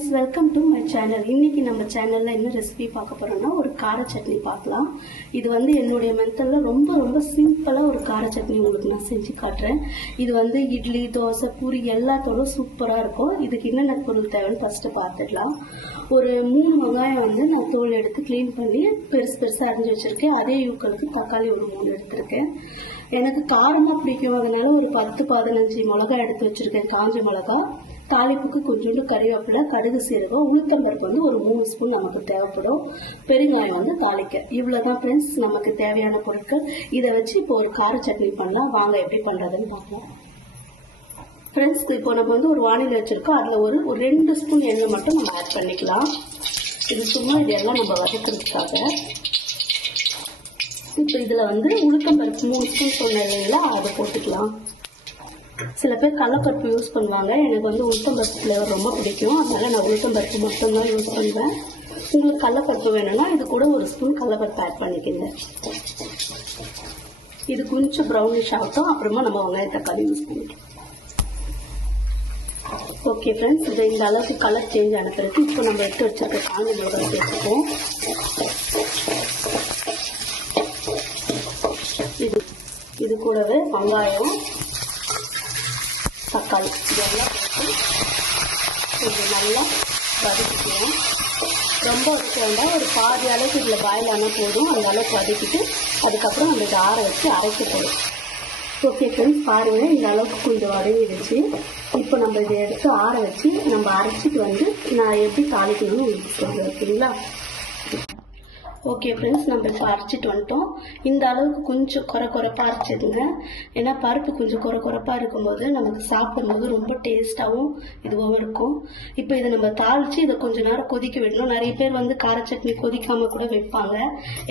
Friends, welcome to my channel. இன்றைக்கி நம்ம சேனலில் என்ன ரெசிபி பார்க்க போகிறோம்னா ஒரு கார சட்னி பார்க்கலாம். இது வந்து என்னுடைய மெத்தடில் ரொம்ப சிம்பிளாக ஒரு கார சட்னி உங்களுக்கு நான் செஞ்சு காட்டுறேன். இது வந்து இட்லி, தோசை, பூரி எல்லாத்தோட சூப்பராக இருக்கும். இதுக்கு என்னென்ன பொருள் தேவைன்னு ஃபஸ்ட்டு பார்த்துடலாம். ஒரு 3 வெங்காயம் வந்து நான் தோல் எடுத்து க்ளீன் பண்ணி பெருசாக அரிஞ்சு வச்சுருக்கேன். அதே யூக்களுக்கு தக்காளி ஒரு 3 எடுத்திருக்கேன். எனக்கு காரமாக பிடிக்கும், அதனால ஒரு 10-15 மிளகா எடுத்து வச்சுருக்கேன், காஞ்ச மிளகா. தாளிப்புக்கு கொஞ்சோண்டு கறிவேப்பிலை, கடுகு, சீரகம், உளுத்தம்பருப்பு வந்து ஒரு 3 ஸ்பூன் நமக்கு தேவைப்படும். பெருங்காயம் வந்து தாளிக்க. இவ்வளோதான் ஃப்ரெண்ட்ஸ் நமக்கு தேவையான பொருட்கள். இதை வச்சு இப்போ ஒரு கார சட்னி பண்ணலாம். வாங்க எப்படி பண்ணுறதுன்னு பார்க்கலாம். ஃப்ரெண்ட்ஸ், இப்போ நம்ம வந்து ஒரு வானிலை வச்சுருக்கோம். அதில் ஒரு 2 ஸ்பூன் எண்ணெய் மட்டும் நம்ம ஆட் பண்ணிக்கலாம். இது சும்மா இதெல்லாம் நம்ம வதக்கிறதுக்காக. இப்போ இதில் வந்து உளுத்தம்பருப்பு 3 ஸ்பூன் சொன்ன இல்லைங்களா, அதை போட்டுக்கலாம். சில பேர் கடலைப்பருப்பு யூஸ் பண்ணுவாங்க. எனக்கு வந்து உளுத்தம்பருப்பு ஃப்ளேவர் ரொம்ப பிடிக்கும், அதனால நான் உளுத்தம்பருப்பு மட்டும்தான் யூஸ் பண்ணுவேன். உங்களுக்கு கடலைப்பருப்பு வேணும்னா இது கூட 1 ஸ்பூன் கடலைப்பருப்பு ஆட் பண்ணிக்கோங்க. இது கொஞ்சம் ப்ரௌனிஷ் ஆகட்டும், அப்புறமா நம்ம வெங்காயம் தக்காளி யூஸ் பண்ணிக்கலாம். ஓகே ஃப்ரெண்ட்ஸ், இது இந்த அளவுக்கு கலர் சேஞ்ச் ஆன பிறகு இப்போ நம்ம எடுத்து வச்சிருக்க காஞ்ச மிளகாய் சேர்த்துப்போம். இது கூடவே வெங்காயம், தக்காளி இதெல்லாம் போட்டு கொஞ்சம் நல்லா வதக்கிக்கலாம். ரொம்ப வதக்க வேண்டாம், ஒரு பாதி அளவுக்கு இதில் பாயில் ஆனால் போதும். அந்த அளவுக்கு வதக்கிட்டு அதுக்கப்புறம் நம்ம இதை ஆற வச்சு அரைக்க போடும். ஓகே ஃப்ரெண்ட்ஸ், பாருங்கள், இந்த அளவுக்கு கொஞ்சம் வதங்கிடுச்சு. இப்போ நம்ம இதை எடுத்து ஆற வச்சு நம்ம அரைச்சிட்டு வந்து நான் எப்படி தாளிக்கணும்னு உங்களுக்கு சொல்கிறேன், ஓகேங்களா? ஓகே ஃப்ரெண்ட்ஸ், நம்ம இப்போ அரைச்சிட்டு வந்துட்டோம். இந்த அளவுக்கு கொஞ்சம் குறைப்பாக அரைச்சிடுங்க. ஏன்னா பருப்பு கொஞ்சம் குறைப்பாக இருக்கும்போது நமக்கு சாப்பிடும்போது ரொம்ப டேஸ்ட்டாகவும் இதுவும் இருக்கும். இப்போ இதை நம்ம தாளித்து இதை கொஞ்சம் நேரம் கொதிக்க விடணும். நிறைய பேர் வந்து கார சட்னி கொதிக்காமல் கூட வைப்பாங்க.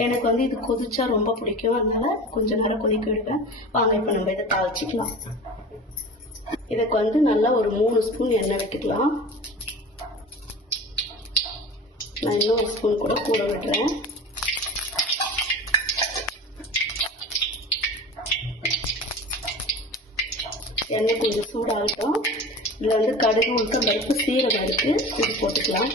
எனக்கு வந்து இது கொதிச்சா ரொம்ப பிடிக்கும், அதனால கொஞ்சம் நேரம் கொதிக்க விடுவேன். வாங்க இப்போ நம்ம இதை தாளிச்சிக்கலாம். இதுக்கு வந்து நல்லா ஒரு 3 ஸ்பூன் எண்ணெய் வைக்கலாம். நான் இன்னும் 1 ஸ்பூன் கூட விடுறேன். எண்ணெய் கொஞ்சம் சூடாகட்டும். இதில் வந்து கடுகு, உளுத்தம்பருப்பு, சீரகம் இருக்குது, இது போட்டுக்கலாம்.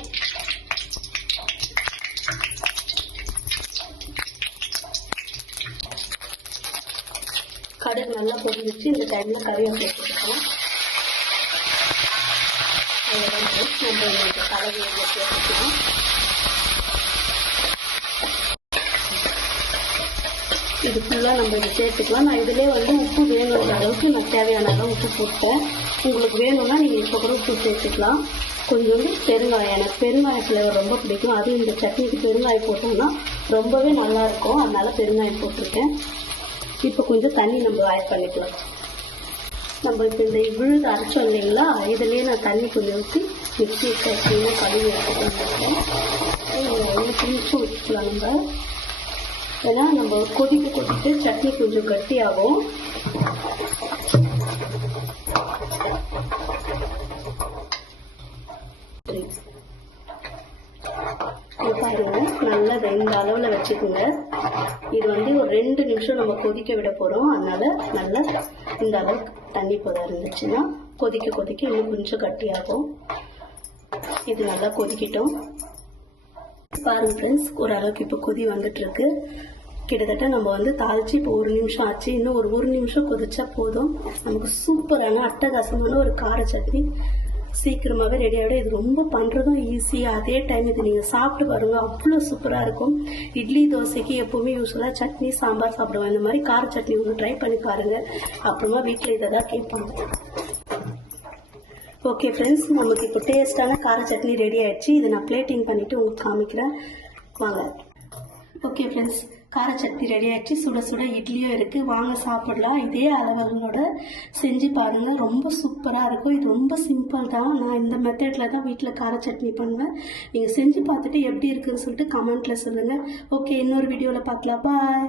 கடுகு நல்லா பொரிஞ்சிச்சு. இந்த டைமில் கறிவேப்பிலை போட்டுக்கலாம். நம்ம இந்த கலவையை சேர்த்துக்கலாம். இது ஃபுல்லாக நம்ம இதை சேர்த்துக்கலாம். நான் இதிலே வந்து உப்பு வேணுன்ற அளவுக்கு நான் தேவையான அளவு உப்பு போட்டேன். உங்களுக்கு வேணும்னா நீங்கள் இப்போ கூட உப்பு சேர்த்துக்கலாம். கொஞ்சோண்டு பெருங்காயம், எனக்கு பெருங்காய ஃப்ளேவர் ரொம்ப பிடிக்கும். அதுவும் இந்த சட்னிக்கு பெருங்காயம் போட்டோம்னா ரொம்பவே நல்லாயிருக்கும், அதனால பெருங்காயம் போட்டிருக்கேன். இப்போ கொஞ்சம் தண்ணி நம்ம ஆட் பண்ணிக்கலாம். நம்ம இப்போ இந்த விழுது அரைச்சோம் இல்லைங்களா, இதுலேயே நான் தண்ணி கொஞ்சம் ஊற்றி மிக்ஸி க்ளீனாக கழுவி எடுத்துக்கிட்டேன். இன்னும் கொஞ்சம் ஊற்றிக்கலாம் நம்ம. ஏன்னா நம்ம கொதிட்டு சட்னி கொஞ்சம் கட்டியாகும். பாருங்க, நல்லா இந்த அளவில் வச்சுக்கோங்க. இது வந்து ஒரு 2 நிமிஷம் நம்ம கொதிக்க விட போகிறோம். அதனால நல்லா இந்த அளவுக்கு தண்ணி போதா இருந்துச்சுன்னா கொதிக்க இன்னும் கொஞ்சம் கட்டியாகும். இது நல்லா கொதிக்கட்டும். பாருங்க ஃப்ரெண்ட்ஸ், ஓரளவுக்கு இப்போ கொதி வந்துட்டு இருக்கு. கிட்டத்தட்ட நம்ம வந்து தாளிச்சு இப்போ 1 நிமிஷம் ஆச்சு. இன்னும் ஒரு 1 நிமிஷம் கொதிச்சா போதும். நமக்கு சூப்பரான அட்டகாசமான ஒரு கார சட்னி சீக்கிரமாகவே ரெடி ஆகிடும். இது ரொம்ப பண்ணுறதும் ஈஸி, அதே டைம் இது நீங்கள் சாப்பிட்டு பாருங்க, அவ்வளோ சூப்பராக இருக்கும். இட்லி, தோசைக்கு எப்போவுமே யூஸ்வலாக சட்னி, சாம்பார் சாப்பிடுவோம். இந்த மாதிரி கார சட்னி ஒன்று ட்ரை பண்ணி பாருங்கள். அப்புறமா வீட்டில் இதை தான் கேட்பாங்க. ஓகே ஃப்ரெண்ட்ஸ், நமக்கு இப்போ டேஸ்டான கார சட்னி ரெடி ஆயிடுச்சு. இதை நான் பிளேட்டிங் பண்ணிவிட்டு உங்களுக்கு காமிக்கிறேன், வாங்க. ஓகே ஃப்ரெண்ட்ஸ், கார சட்னி ரெடி ஆயிடுச்சு. சுட சுட இட்லியும் இருக்குது, வாங்க சாப்பிடலாம். இதே அளவுகளோட செஞ்சு பாருங்கள், ரொம்ப சூப்பராக இருக்கும். இது ரொம்ப சிம்பிள் தான். நான் இந்த மெத்தடில் தான் வீட்டில் கார சட்னி பண்ணுவேன். நீங்கள் செஞ்சு பார்த்துட்டு எப்படி இருக்குதுன்னு சொல்லிட்டு கமெண்ட்டில் சொல்லுங்கள். ஓகே, இன்னொரு வீடியோவில் பார்க்கலாம். பாய்.